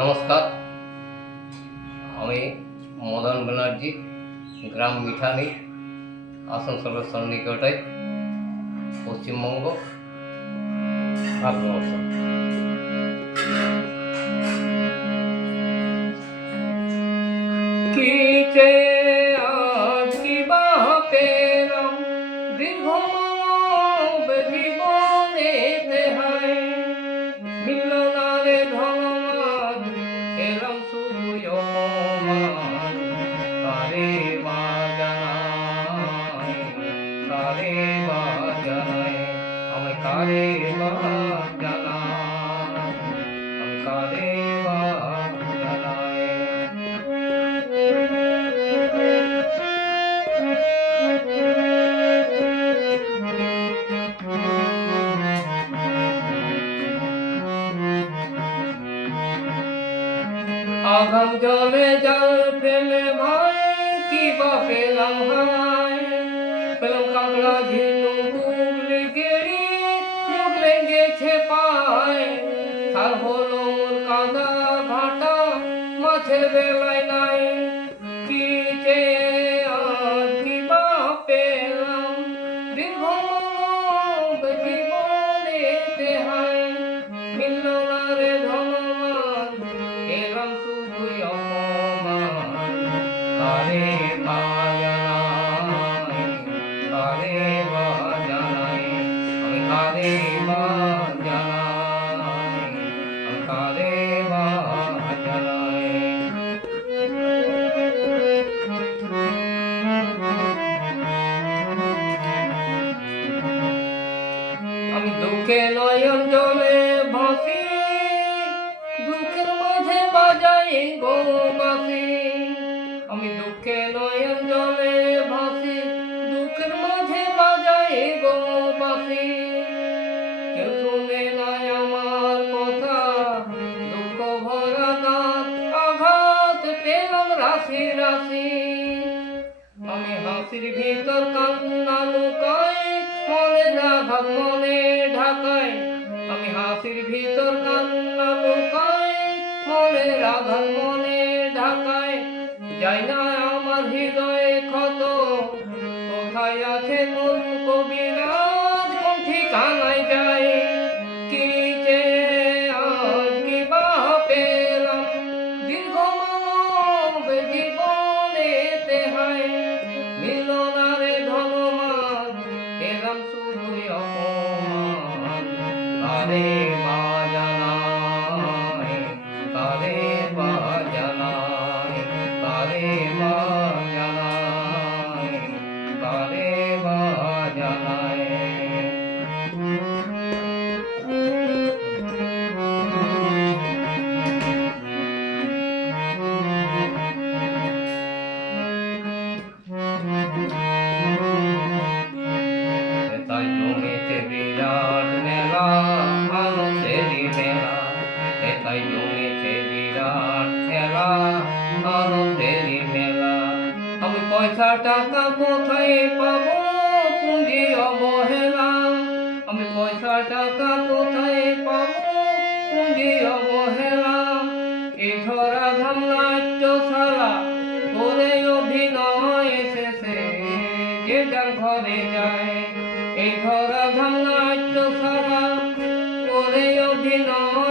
নমস্কার, আমি মদন ব্যানার্জি, গ্রাম মিঠানি, আসানসোলের সন্নিকটে, পশ্চিমবঙ্গ, ভারতবর্ষ। কি আজ কি বা পেলাম দীর্ঘ মানব জীবনেতে হায়, মিলনারে ধনমান এলাম শুধু অপমান, কারে বা জানাই, কারে বা জানাই, আমি কারে বা জানাই, আমি কারে বা জানাই। আগাম জলে জাল ফেলে ভাই কি বা পেলাম হায়, পেলাম কাঁকড়া ঝিনুক গুগলি গেড়ি যোগ লেগেছে পায়, আর হলো মোর কাদা ঘাটা মাছের বেলায় নাই। কি আজ কি বা পেলাম দীর্ঘ মানব জীবনেতে হায়, মিলল না রে ধনমান এলাম শুধুই অপমান, কারে বা জানাই, কারে বা জানাই, আমি কারে বা জানাই, আমি কারে বা জানাই। আমি দুঃখে নয়ন জলে ভাসি, দুঃখের মাঝে বাজাই গো বাঁশি। আমি দুঃখে নয়ন জলে ভাসি, দুঃখের মাঝে বাজাই গো বাঁশি। কেউ শুনে নাই আমার কথা, দুঃখ ভরা গান আঘাত পেলাম রাশি রাশি। আমি হাসির ভিতর কান্না লুকাই, মনের আঘাত মনে ঢাকাই। আমি হাসির ভিতর কান্না লুকাই, মনের আঘাত মনে ঢাকাই। যাই না আমার হৃদয়ে ক্ষত, কোথায় আছে মন কবিরাজ কোন ঠিকানায় যায়। কি আজ কি বা পেলাম দীর্ঘ মানব জীবনেতে হায়, মিলল না রে ধনমান এলাম শুধুই অপমান, কারে বা জানাই, কারে বা জানাই, কারে বা জানাই, কারে বা জানাই। তাই জমেছে বিরাট মেলা, আনন্দেরই মেলা, তাই জমেছে বিরাট খেলা, আনন্দেরই মেলা। আমি পয়সা টাকা কোথায় পাবো, পুঁজি অবহেলা। আমি পয়সা টাকা কোথায় পাবো, পুঁজি অবহেলা। এই ধরা ধাম নাট্যশালা করে অভিনয় শেষে যে যার ঘরে যায়। এই ধরা ধাম নাট্যশালা করে অভিনয়